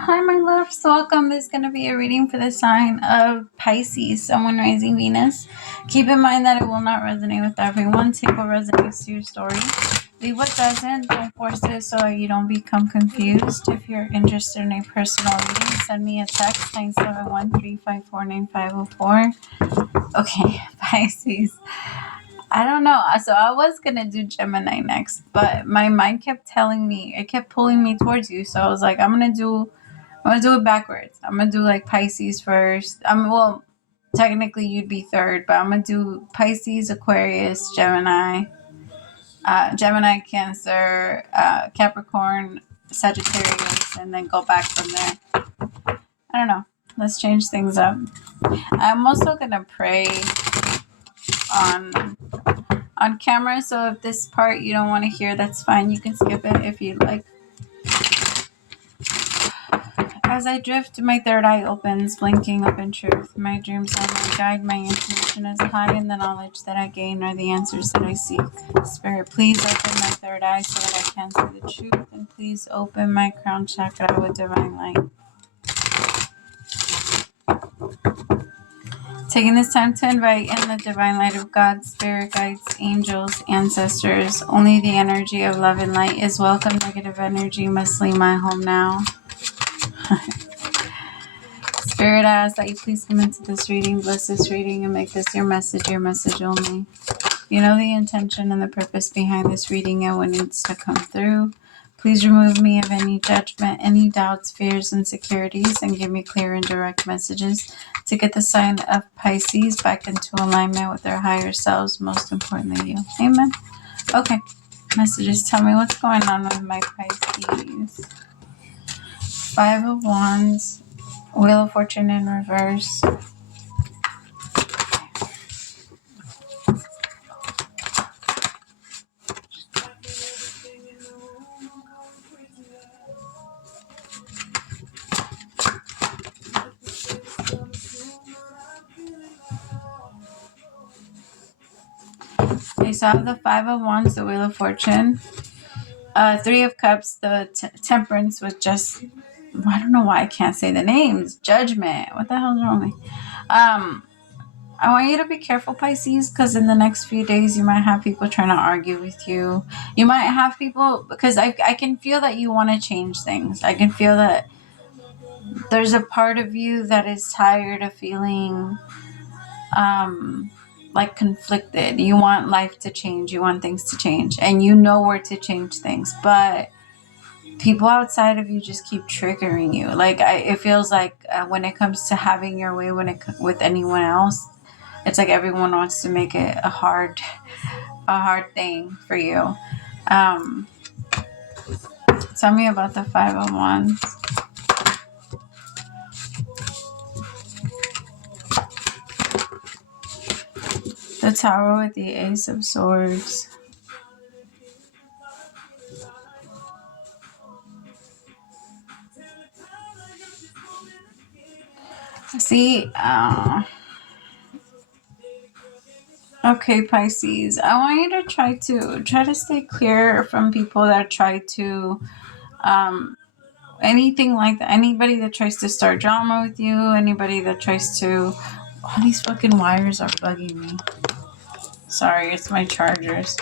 Hi, my loves. Welcome. This is going to be a reading for the sign of Pisces, Someone Rising Venus. Keep in mind that it will not resonate with everyone. Take what resonates to your story. Leave what doesn't. Don't force it so you don't become confused. If you're interested in a personal reading, send me a text, 971-354-9504. Okay, Pisces. I don't know. So I was going to do Gemini next, but my mind kept telling me, it kept pulling me towards you. So I was like, I'm going to do it backwards. I'm going to do like Pisces first. Well, technically you'd be third, but I'm going to do Pisces, Aquarius, Gemini, Cancer, Capricorn, Sagittarius, and then go back from there. I don't know. Let's change things up. I'm also going to pray on camera, so if this part you don't want to hear, that's fine. You can skip it if you'd like. As I drift, my third eye opens, blinking up in truth. My dreams are my guide, my intuition is high, and the knowledge that I gain are the answers that I seek. Spirit, please open my third eye so that I can see the truth, and please open my crown chakra with divine light. Taking this time to invite in the divine light of God, spirit guides, angels, ancestors. Only the energy of love and light is welcome. Negative energy must leave my home now. Spirit, I ask that you please come into this reading, bless this reading, and make this your message only. You know the intention and the purpose behind this reading and what needs to come through. Please remove me of any judgment, any doubts, fears, insecurities, and give me clear and direct messages to get the sign of Pisces back into alignment with their higher selves, most importantly you. Amen. Okay. Messages, tell me what's going on with my Pisces. 5 of Wands, Wheel of Fortune in reverse. Okay, so I have the 5 of Wands, the Wheel of Fortune. 3 of Cups, the Temperance with just, I don't know why I can't say the names. Judgment. What the hell's wrong with me? I want you to be careful, Pisces, because in the next few days you might have people trying to argue with you. You might have people, because I can feel that you want to change things. I can feel that there's a part of you that is tired of feeling like conflicted. You want life to change. You want things to change. And you know where to change things. But people outside of you just keep triggering you. Like it feels like when it comes to having your way with anyone else, it's like everyone wants to make it a hard thing for you. Tell me about the 5 of Wands. The Tower with the Ace of Swords. See, okay, Pisces, I want you to try to stay clear from people that try to, anything like that. Anybody that tries to start drama with you, anybody that tries to, all these fucking wires are bugging me. Sorry, it's my chargers.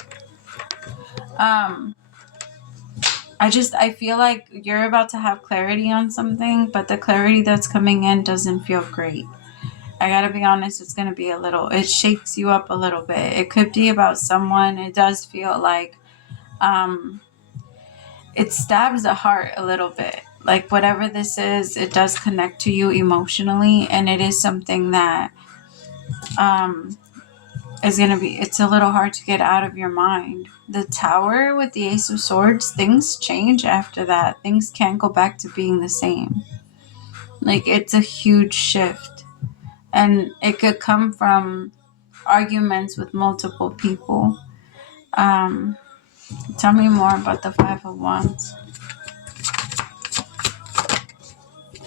I feel like you're about to have clarity on something, but the clarity that's coming in doesn't feel great. I gotta be honest, it's gonna be it shakes you up a little bit. It could be about someone. It does feel like, it stabs the heart a little bit. Like whatever this is, it does connect to you emotionally, and it is something that, it's a little hard to get out of your mind. The Tower with the Ace of Swords, things change after that. Things can't go back to being the same. Like it's a huge shift. And it could come from arguments with multiple people. Tell me more about the 5 of Wands.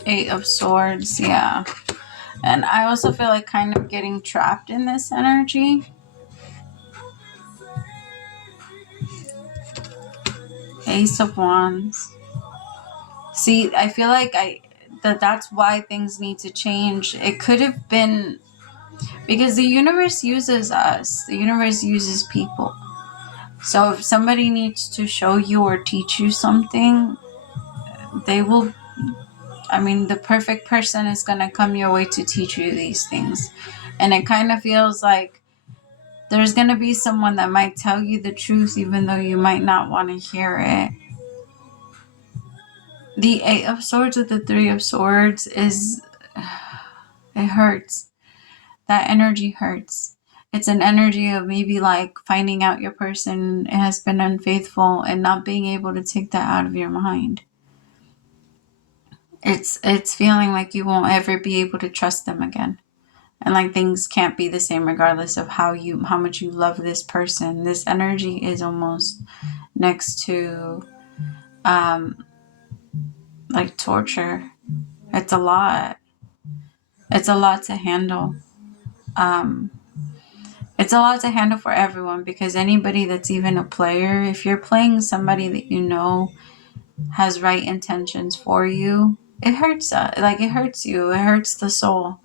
8 of Swords, yeah. And I also feel like kind of getting trapped in this energy. Ace of Wands. See, I feel like that's why things need to change. It could have been because the universe uses us. The universe uses people. So if somebody needs to show you or teach you something, they will, I mean, the perfect person is going to come your way to teach you these things. And it kind of feels like there's going to be someone that might tell you the truth even though you might not want to hear it. The Eight of Swords with the Three of Swords is, it hurts. That energy hurts. It's an energy of maybe like finding out your person has been unfaithful and not being able to take that out of your mind. It's feeling like you won't ever be able to trust them again. And like things can't be the same regardless of how much you love this person. This energy is almost next to like torture. It's a lot. It's a lot to handle. It's a lot to handle for everyone, because anybody that's even a player, if you're playing somebody that you know has right intentions for you, it hurts. It hurts you. It hurts the soul.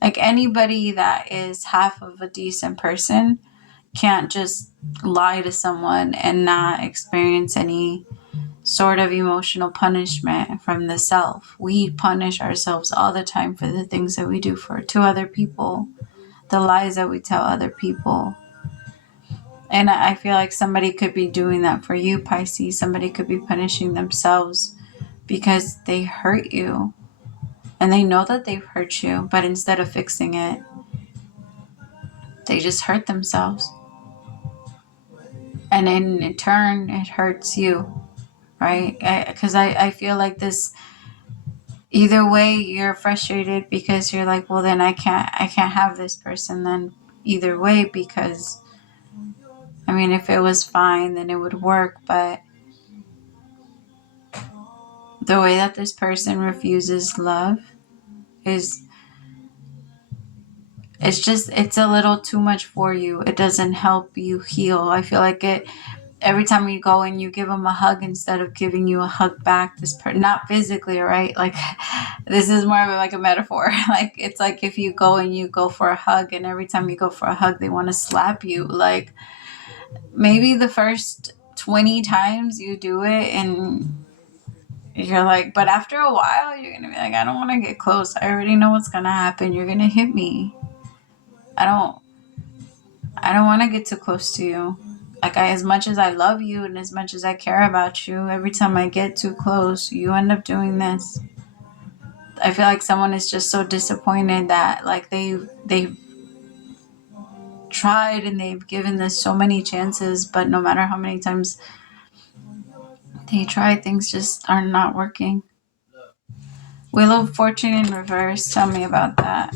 Like anybody that is half of a decent person can't just lie to someone and not experience any sort of emotional punishment from the self. We punish ourselves all the time for the things that we do to other people, the lies that we tell other people. And I feel like somebody could be doing that for you, Pisces. Somebody could be punishing themselves because they hurt you. And they know that they've hurt you, but instead of fixing it, they just hurt themselves. And in turn, it hurts you, right? Because I feel like this, either way, you're frustrated because you're like, well, then I can't have this person then either way, because, I mean, if it was fine, then it would work. But the way that this person refuses love is, it's a little too much for you. It doesn't help you heal. I feel like every time you go and you give them a hug, instead of giving you a hug back, not physically, right? Like, this is more of like a metaphor. Like, it's like if you go and you go for a hug, and every time you go for a hug, they want to slap you. Like, maybe the first 20 times you do it, and you're like, but after a while, you're going to be like, I don't want to get close. I already know what's going to happen. You're going to hit me. I don't want to get too close to you. Like, as much as I love you and as much as I care about you, every time I get too close, you end up doing this. I feel like someone is just so disappointed that, like, they've tried and they've given this so many chances, but no matter how many times they try, things just are not working. Wheel of Fortune in reverse. Tell me about that.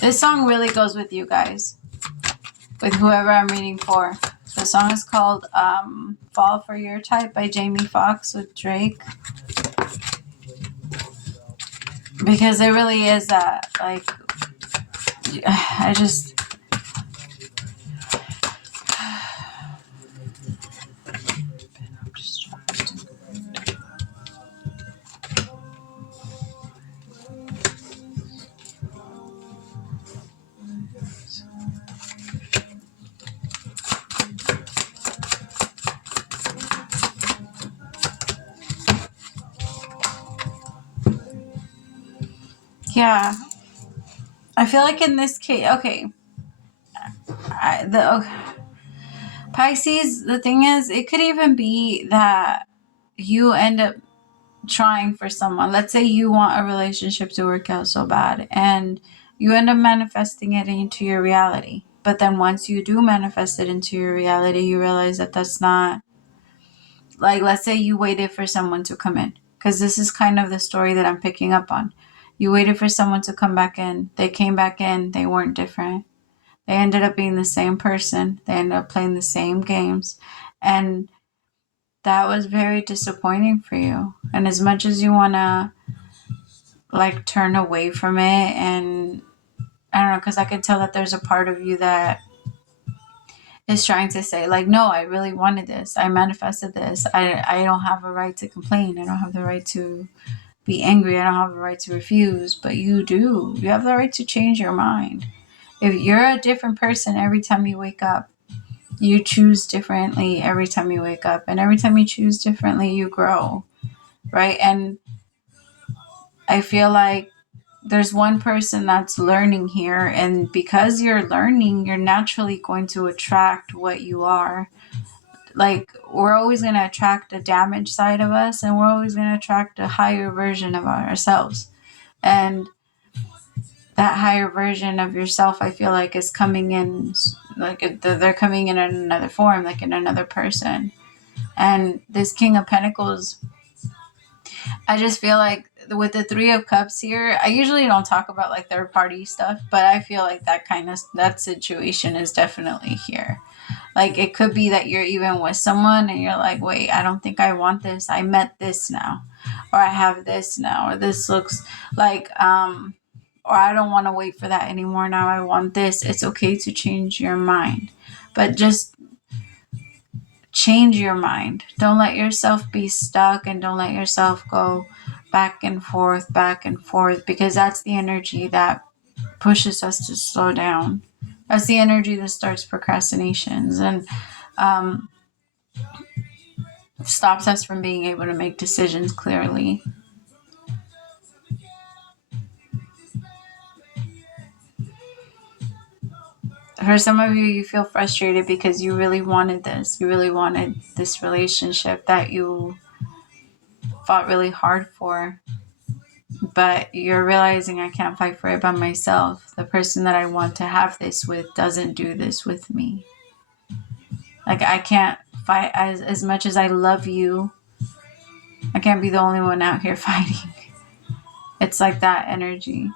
This song really goes with you guys, with whoever I'm reading for. The song is called Fall for Your Type by Jamie Foxx with Drake. Because it really is that, like, I just... Yeah. I feel like in this case, okay. Pisces, the thing is, it could even be that you end up trying for someone. Let's say you want a relationship to work out so bad, and you end up manifesting it into your reality. But then once you do manifest it into your reality, you realize that that's not, like, let's say you waited for someone to come in, because this is kind of the story that I'm picking up on. You waited for someone to come back in. They came back in. They weren't different. They ended up being the same person. They ended up playing the same games. And that was very disappointing for you. And as much as you want to like turn away from it, and I don't know, because I can tell that there's a part of you that is trying to say like, no, I really wanted this. I manifested this. I don't have a right to complain. I don't have the right to be angry. I don't have the right to refuse. But you do. You have the right to change your mind. If you're a different person every time you wake up, you choose differently every time you wake up. And every time you choose differently, you grow. Right? And I feel like there's one person that's learning here. And because you're learning, you're naturally going to attract what you are. Like, we're always going to attract a damaged side of us, and we're always going to attract a higher version of ourselves. And that higher version of yourself, I feel like, is coming in, like they're coming in another form, like in another person. And this King of Pentacles, I just feel like with the Three of Cups here, I usually don't talk about like third party stuff, but I feel like that situation is definitely here. Like, it could be that you're even with someone and you're like, wait, I don't think I want this. I met this now, or I have this now, or this looks like, or I don't want to wait for that anymore. Now I want this. It's okay to change your mind, but just change your mind. Don't let yourself be stuck, and don't let yourself go back and forth, because that's the energy that pushes us to slow down. That's the energy that starts procrastinations and stops us from being able to make decisions clearly. For some of you, you feel frustrated because you really wanted this. You really wanted this relationship that you fought really hard for. But you're realizing, I can't fight for it by myself. The person that I want to have this with doesn't do this with me. Like, I can't fight as much as I love you. I can't be the only one out here fighting. It's like that energy.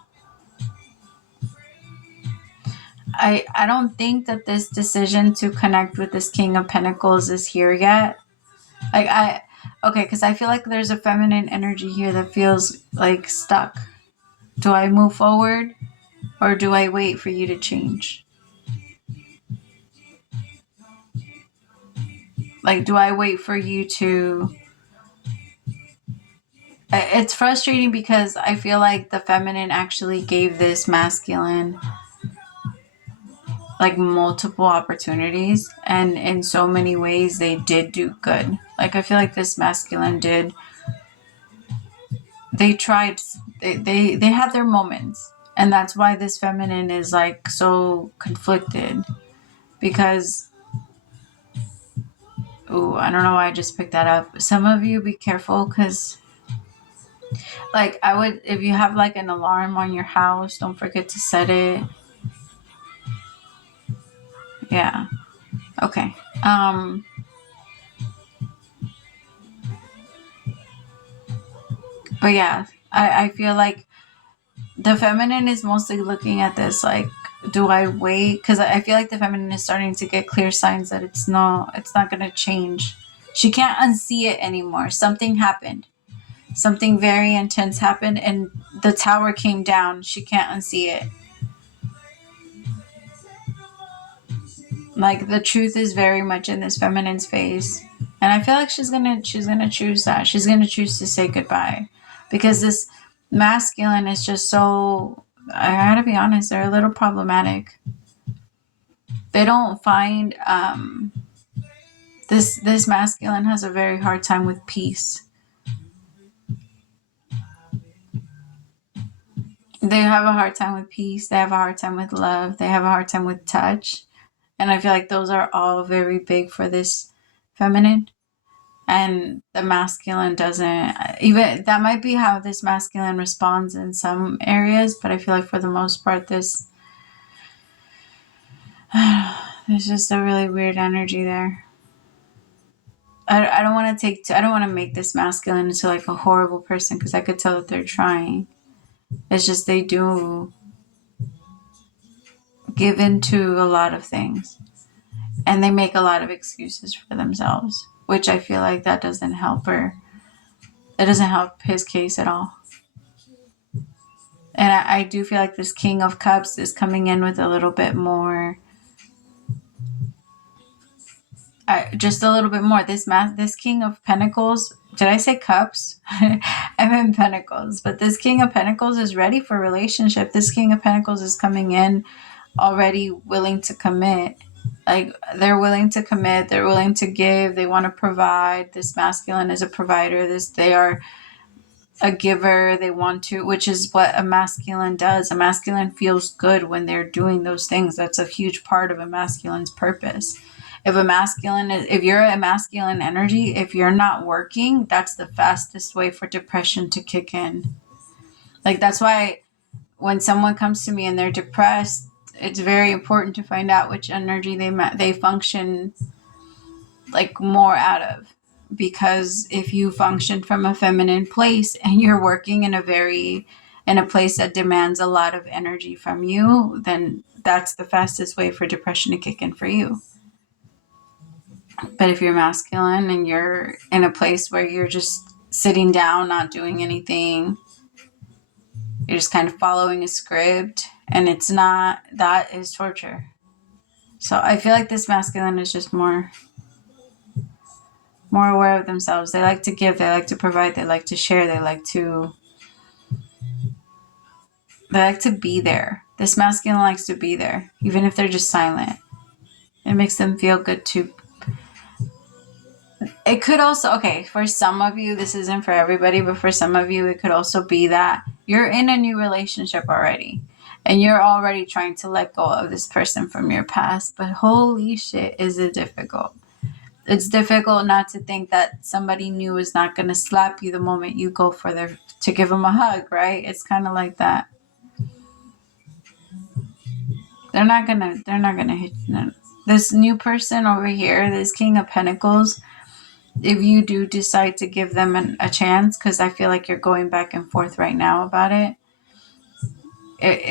I don't think that this decision to connect with this King of Pentacles is here yet. Because I feel like there's a feminine energy here that feels like stuck. Do I move forward, or do I wait for you to change? Like, do I wait for you to... It's frustrating because I feel like the feminine actually gave this masculine like multiple opportunities, and in so many ways they did do good. Like, I feel like this masculine did, they tried, they had their moments, and that's why this feminine is like so conflicted, because I don't know why I just picked that up. Some of you, be careful, because like, I would, if you have like an alarm on your house, don't forget to set it. Yeah. Okay. But yeah, I feel like the feminine is mostly looking at this like, do I wait? Because I feel like the feminine is starting to get clear signs that it's not going to change. She can't unsee it anymore. Something happened. Something very intense happened, and the tower came down. She can't unsee it. Like, the truth is very much in this feminine's face. And I feel like she's gonna choose that. She's gonna choose to say goodbye. Because this masculine is just so, I gotta be honest, they're a little problematic. They don't find this masculine has a very hard time with peace. They have a hard time with peace. They have a hard time with love. They have a hard time with touch. And I feel like those are all very big for this feminine. And the masculine doesn't. Even that might be how this masculine responds in some areas, but I feel like for the most part, there's just a really weird energy there. I don't want to make this masculine into like a horrible person, because I could tell that they're trying. It's just they do give into a lot of things. And they make a lot of excuses for themselves, which I feel like that doesn't help her. It doesn't help his case at all. And I do feel like this King of Cups is coming in with a little bit more, just a little bit more. This King of Pentacles, did I say cups? I meant Pentacles. But this King of Pentacles is ready for a relationship. This King of Pentacles is coming in already willing to commit. Like, they're willing to commit. They're willing to give. They want to provide. This masculine is a provider. They are a giver. They want to, which is what a masculine does. A masculine feels good when they're doing those things. That's a huge part of a masculine's purpose. If you're a masculine energy, if you're not working, that's the fastest way for depression to kick in. Like, that's why when someone comes to me and they're depressed, it's very important to find out which energy they function like more out of. Because if you function from a feminine place and you're working in a place that demands a lot of energy from you, then that's the fastest way for depression to kick in for you. But if you're masculine and you're in a place where you're just sitting down, not doing anything, you're just kind of following a script, and it's not, that is torture. So I feel like this masculine is just more aware of themselves. They like to give, they like to provide, they like to share, they like to be there. This masculine likes to be there, even if they're just silent. It makes them feel good too. It could also, okay, for some of you, this isn't for everybody, but for some of you, it could also be that you're in a new relationship already, and you're already trying to let go of this person from your past. But holy shit, is it difficult. It's difficult not to think that somebody new is not going to slap you the moment you go to give them a hug, right? It's kind of like that. They're not gonna hit you. This new person over here, this King of Pentacles, if you do decide to give them a chance, because I feel like you're going back and forth right now about it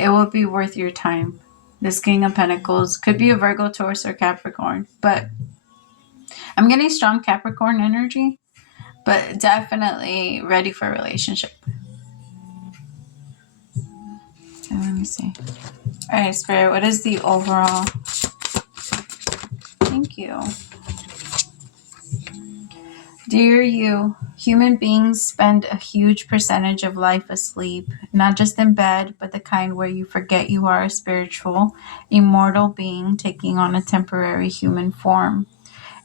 will be worth your time. This King of Pentacles could be a Virgo, Taurus, or Capricorn, but I'm getting strong Capricorn energy, but definitely ready for a relationship. Okay, let me see. All right, Spirit, what is the overall? Thank you. Dear you, human beings spend a huge percentage of life asleep, not just in bed, but the kind where you forget you are a spiritual, immortal being taking on a temporary human form.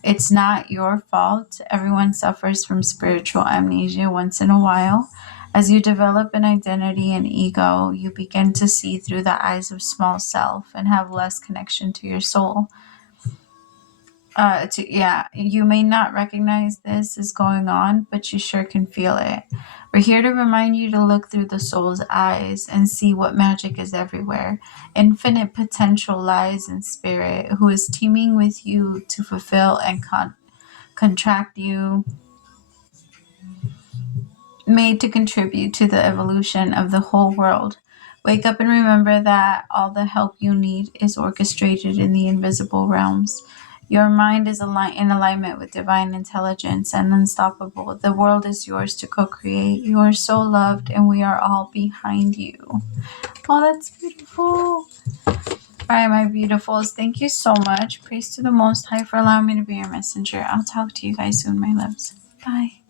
It's not your fault. Everyone suffers from spiritual amnesia once in a while. As you develop an identity and ego, you begin to see through the eyes of small self and have less connection to your soul. You may not recognize this is going on, but you sure can feel it. We're here to remind you to look through the soul's eyes and see what magic is everywhere. Infinite potential lies in spirit, who is teaming with you to fulfill and contract you, made to contribute to the evolution of the whole world. Wake up and remember that all the help you need is orchestrated in the invisible realms. Your mind is in alignment with divine intelligence and unstoppable. The world is yours to co-create. You are so loved, and we are all behind you. Oh, that's beautiful. All right, my beautifuls. Thank you so much. Praise to the Most High for allowing me to be your messenger. I'll talk to you guys soon, my loves. Bye.